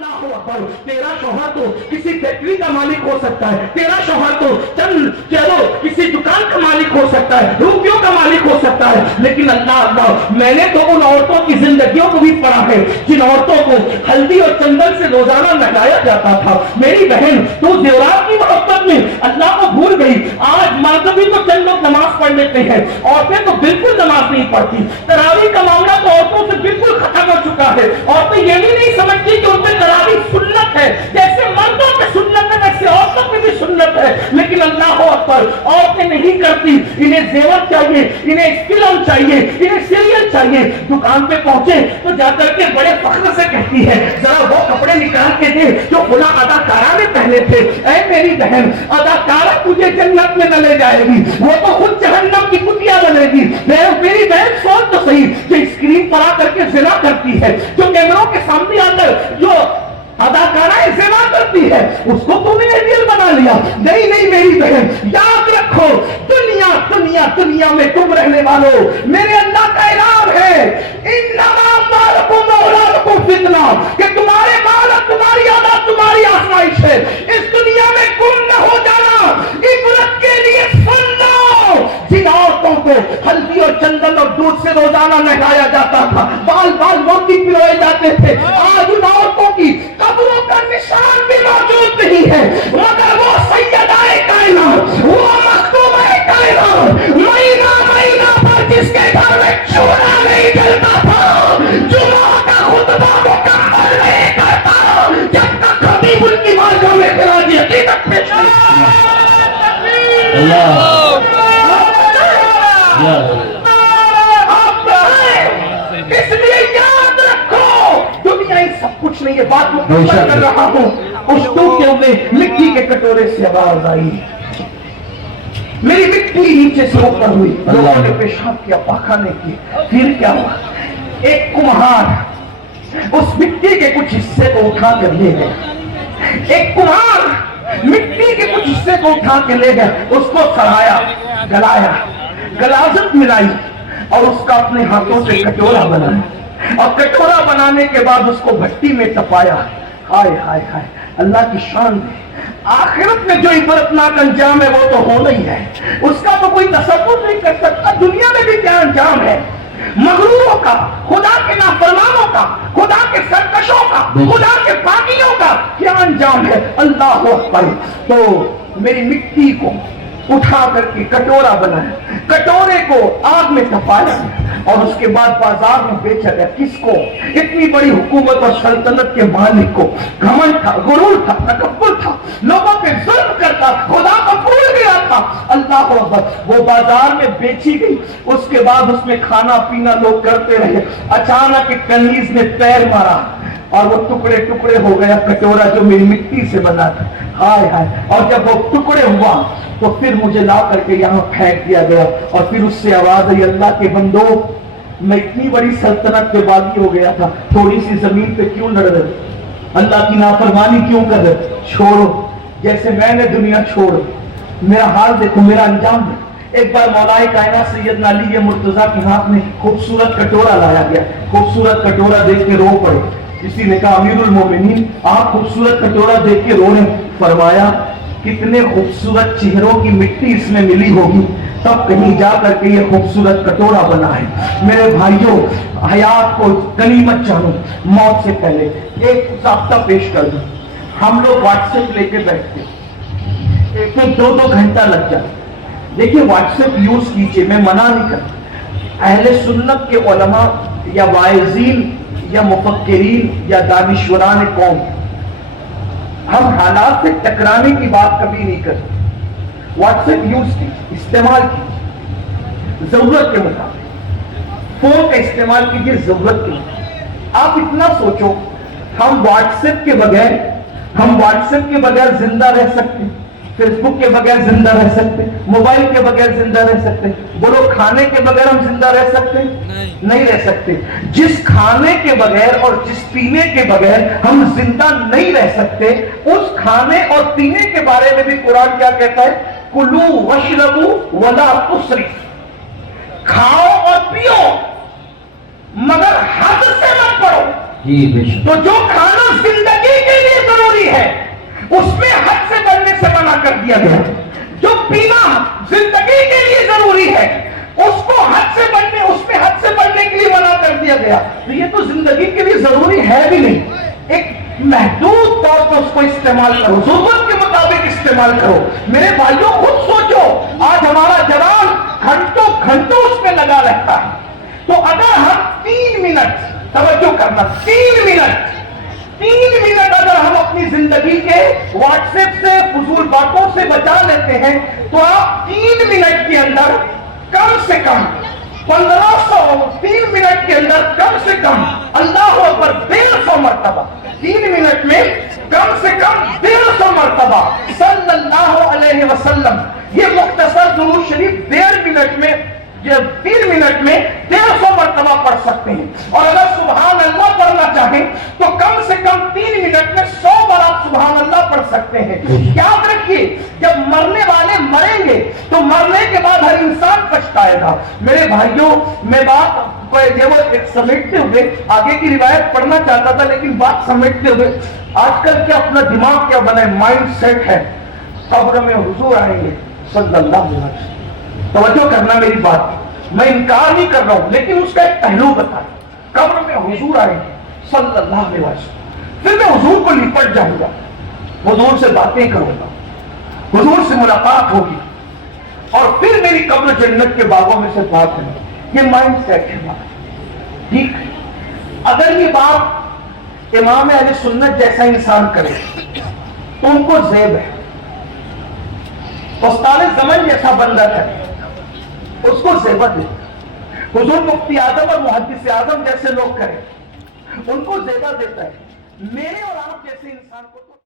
اللہ اکبر، تیرا شوہر تو کسی فیکٹری کا مالک ہو سکتا ہے، تیرا شوہر تو چلو کسی دکان کا مالک ہو سکتا ہے، روپیوں کا مالک ہو سکتا ہے، لیکن اللہ میں نے تو ان عورتوں کی زندگیوں کو بھی پڑھا ہے جن عورتوں کو ہلدی اور چندن سے روزانہ نہلایا جاتا تھا۔ میری بہن تو زیورات کی محبت میں اللہ کو بھول گئی۔ آج مرد بھی تو چند لوگ نماز پڑھ لیتے ہیں، عورتیں تو بالکل نماز نہیں پڑھتی۔ تراویح کا معاملہ تو عورتوں سے بالکل ختم ہو چکا ہے، عورتیں یہ بھی نہیں سمجھتی کہ ان پہ تراویح سنت ہے، جیسے مردوں پہ سنت ہے ویسے عورتوں پہ بھی سنت ہے، لیکن اللہ اکبر عورتیں نہیں کرتی۔ انہیں زیور چاہیے، انہیں فلم چاہیے، انہیں سیریل چاہیے۔ دکان پہ پہنچے تو جا کر کے بڑے فخر سے کہتی ہے ذرا وہ کپڑے نکال کے دے جو فلاں اداکارہ نے پہنے تھے۔ اے میری بہن، اداکارہ تجھے جنت میں نہ لے جائے گی، وہ تو خود جہنم کی کتیا بنے گی۔ میری بہن سوچ تو صحیح، جو اسکرین پر آ کر کے زنا کرتی ہے، جو کیمروں کے سامنے آ کر جو اداکارہ زنا کرتی ہے، اس کو تم نے ریل بنا لیا۔ نہیں میری بہن، یاد رکھو دنیا میں تم رہنے والوں، میرے اللہ کا اعلان ہے انما اموالکم واولادکم فتنہ، کہ تمہارے مال اور تمہاری اولاد تمہاری آزمائش ہے۔ اس دنیا میں گم نہ ہو جانا، عبرت کے لیے سن لو۔ جن عورتوں کو ہلدی اور چندن اور دودھ سے روزانہ نہلایا جاتا تھا، بال موتی پلوئے جاتے تھے، آج ان عورتوں کی قبروں کا نشان بھی موجود نہیں ہے، مگر وہ سیدہ کائنات، وہ مخدومہ کائنات، مہینہ پر جس کے گھر میں چولہا نہیں جلتا تھا، جمعہ کا خطبہ مکمل نہیں کرتا جب تک خطیب ان کی بارگاہ میں خراج عقیدت پیش نہیں۔ اس لیے یاد رکھو دنیا ہی سب کچھ نہیں ہے۔ بات میں کر رہا ہوں، اس ٹوٹے میں مٹی کے کٹورے سے آواز آئی، میری مٹی نیچے سے اوپر ہوئی، لوگوں نے پیشاب کیا، پاخانے کی، پھر کیا ہوا؟ ایک کمہار اس مٹی کے کچھ حصے کو اٹھا کر لے گئے، ایک کمہار مٹی کے کچھ حصے کو اٹھا کے لے گئے، اس کو سڑایا، گلایا، غلاظت ملائی اور اس کا اپنے ہاتھوں سے کٹورا بنایا، اور کٹورا بنانے کے بعد اس کو بھٹی میں تپایا۔ ہائے ہائے ہائے، اللہ کی شان ہے۔ آخرت میں جو عبرتناک انجام ہے وہ تو ہونا ہی ہے، اس کا تو کوئی تصور نہیں کر سکتا۔ دنیا میں بھی کیا انجام ہے، مغروروں کا، خدا کے نافرمانوں کا، خدا کے سرکشوں کا، خدا کے باغیوں کا کیا انجام ہے۔ اللہ اکبر۔ تو میری مٹی کو اٹھا کر کے کٹورا بنایا، کٹورے کو آگ میں تپایا اور اس کے بعد بازار میں بیچا گیا۔ کس کو؟ اتنی بڑی حکومت اور سلطنت کے مالک کو گھمنڈ تھا، غرور تھا، تکبر تھا، لوگوں پہ ظلم کرتا، خدا کو بھول گیا تھا۔ اللہ اکبر، وہ بازار میں بیچی گئی، اس کے بعد اس میں کھانا پینا لوگ کرتے رہے۔ اچانک ایک کنیز نے پیر مارا اور وہ ٹکڑے ٹکڑے ہو گیا کٹورا جو میری مٹی سے بنا تھا۔ ہائے ہائے، اور جب وہ ٹکڑے ہوا تو پھر مجھے لا کر کے یہاں پھینک دیا گیا، اور پھر اس سے آواز آئی، اللہ کے بندو، میں اتنی بڑی سلطنت پہ باغی ہو گیا تھا، تھوڑی سی زمین پہ کیوں لڑ رہے، اللہ کی نافرمانی کیوں کر رہے؟ چھوڑو، جیسے میں نے دنیا چھوڑ، میرا حال دیکھو، میرا انجام دیکھو۔ ایک بار مولا کائنات سیدنا علی مرتضیٰ کے ہاتھ میں خوبصورت کٹورا لایا گیا، خوبصورت کٹورا دیکھ کے رو پڑے۔ کسی نے کہا امیر المومنین آپ خوبصورت کٹورا دیکھ کے رو رہے؟ فرمایا کتنے خوبصورت چہروں کی مٹی اس میں ملی ہوگی تب کہیں جا کر کے یہ خوبصورت کٹورا بنا ہے۔ میرے بھائیوں، حیات کو غنیمت جانو، موت سے پہلے ایک ضابطہ پیش کر دوں۔ ہم لوگ واٹس ایپ لے کے بیٹھتے، ایک دو گھنٹہ لگ جاتا۔ دیکھیے واٹس ایپ یوز کیجئے، میں منع نہیں کرتا۔ اہل سنت کے علماء یا واعظین یا مفکرین یا دانشوران قوم، ہم حالات سے ٹکرانے کی بات کبھی نہیں کرتے۔ واٹس ایپ یوز کی، استعمال کی ضرورت کے مطابق، فون کا استعمال کیجیے ضرورت کے مطابق۔ آپ اتنا سوچو، ہم واٹس ایپ کے بغیر زندہ رہ سکتے، فیس بک کے بغیر زندہ رہ سکتے، موبائل کے بغیر زندہ رہ سکتے، بولو کھانے کے بغیر ہم زندہ رہ سکتے؟ نہیں رہ سکتے۔ جس کھانے کے بغیر اور جس پینے کے بغیر ہم زندہ نہیں رہ سکتے، اس کھانے اور پینے کے بارے میں بھی قرآن کیا کہتا ہے؟ کلو وشربو ولا تسرف، کھاؤ اور پیو مگر حد سے مت پڑو۔ تو جو کھانا زندگی ضروری ہے اس میں حد سے بڑھنے سے منع کر دیا گیا. جو پینا زندگی کے لیے ضروری ہے اس کو حد سے بڑھنے اس میں حد سے بڑھنے کے لیے منع کر دیا گیا. تو یہ تو زندگی کے لیے ضروری ہے بھی نہیں, ایک محدود طور پر اس کو استعمال کرو, ضرورت کے مطابق استعمال کرو. میرے بھائیوں خود سوچو, آج ہمارا جوان گھنٹوں گھنٹوں اس میں لگا رہتا ہے. تو اگر ہم 3 منٹ توجہ کرنا, 3 منٹ اگر ہم اپنی زندگی کے واٹس ایپ سے فضول باتوں سے بچا لیتے ہیں تو آپ 3 منٹ کے اندر کم سے کم 3 منٹ کے اندر کم سے کم اللہ اکبر 150 مرتبہ, 3 منٹ میں کم سے کم 150 مرتبہ صلی اللہ علیہ وسلم یہ مختصر درود شریف 3 منٹ میں 150 مرتبہ پڑھ سکتے ہیں. اور اگر سبحان اللہ پڑھنا چاہیں تو کم سے کم 3 منٹ میں 100 بار آپ سبحان اللہ پڑھ سکتے ہیں. یاد رکھیے, جب مرنے والے مریں گے تو مرنے کے بعد ہر انسان پچھتائے گا. میرے بھائیوں, میں بات سمیٹتے ہوئے آگے کی روایت پڑھنا چاہتا تھا, لیکن بات سمیٹتے ہوئے آج کل کیا اپنا دماغ کیا بنا ہے, مائنڈ سیٹ ہے قبر میں حضور آئیں گے صلی اللہ علیہ وسلم. توجہ کرنا میری بات, میں انکار نہیں کر رہا ہوں لیکن اس کا ایک پہلو بتا. قبر میں حضور آئیں گے صلی اللہ علیہ وسلم, پھر میں حضور کو لپٹ جاؤں گا, حضور سے باتیں کروں گا, حضور سے ملاقات ہوگی اور پھر میری قبر جنت کے باغوں میں سے بات ہے. یہ مائنڈ سیٹ ہے بات, ٹھیک ہے. اگر یہ بات امام اہل سنت جیسا انسان کرے تو ان کو زیب ہے. استاد زمن جیسا بندہ کرے اس کو زیبت ہے. حضور مفتی اعظم اور محدث اعظم جیسے لوگ کریں ان کو زیبت دیتا ہے. میرے اور آپ جیسے انسان کو